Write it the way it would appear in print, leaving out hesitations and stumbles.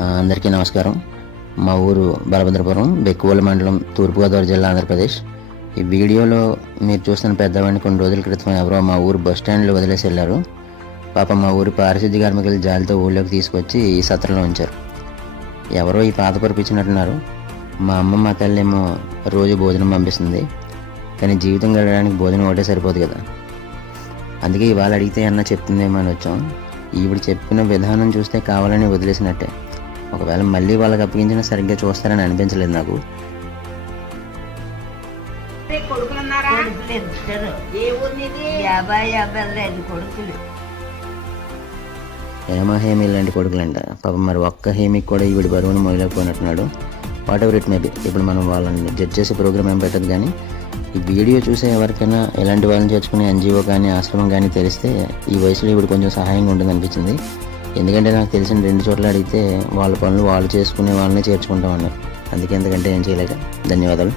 అందరికీ నమస్కారం. మా ఊరు బలభద్రపురం, బెక్కువల మండలం, తూర్పుగోదావరి జిల్లా, ఆంధ్రప్రదేశ్. ఈ వీడియోలో మీరు చూస్తున్న పెద్దవాడిని కొన్ని రోజుల క్రితం ఎవరో మా ఊరు బస్ స్టాండ్లో వదిలేసి వెళ్ళారు. పాపం మా ఊరి పారిశుద్ధ్య కార్మికులు జాలితో ఊళ్ళోకి తీసుకొచ్చి ఈ సత్రంలో ఉంచారు. ఎవరో ఈ పాత పరిపించినట్టున్నారు. మా అమ్మ మా తల్లేమో రోజు భోజనం పంపిస్తుంది, కానీ జీవితం గడవడానికి భోజనం ఒకటే సరిపోదు కదా. అందుకే ఇవాళ అడిగితే అన్న చెప్తుందేమో అని వచ్చాం. ఈవిడ చెప్పిన విధానం చూస్తే కావాలని వదిలేసినట్టే. ఒకవేళ మళ్ళీ వాళ్ళకి అప్పగించినా సరిగ్గా చూస్తారని అనిపించలేదు నాకు. హేమీ లాంటి కొడుకులంట. పాపం మరి ఒక్క హేమికి కూడా ఈవిడ బరువును మొదలైపోయినట్టున్నాడు. Whatever it may be. ఇప్పుడు మనం వాళ్ళని జడ్జ్ చేసే ప్రోగ్రామ్ ఏం పెట్టదు, కానీ ఈ వీడియో చూసే ఎవరికైనా ఇలాంటి వాళ్ళని చేర్చుకునే ఎన్జిఓ కానీ ఆశ్రమం కానీ తెలిస్తే ఈ వయసులో ఇప్పుడు కొంచెం సహాయంగా ఉంటుంది అనిపించింది. ఎందుకంటే నాకు తెలిసిన 2 చోట్ల అడిగితే వాళ్ళ పనులు వాళ్ళు చేసుకునే వాళ్ళనే చేర్చుకుంటామన్నారు. అందుకే ఎందుకంటే ఏం చేయలేక. ధన్యవాదాలు.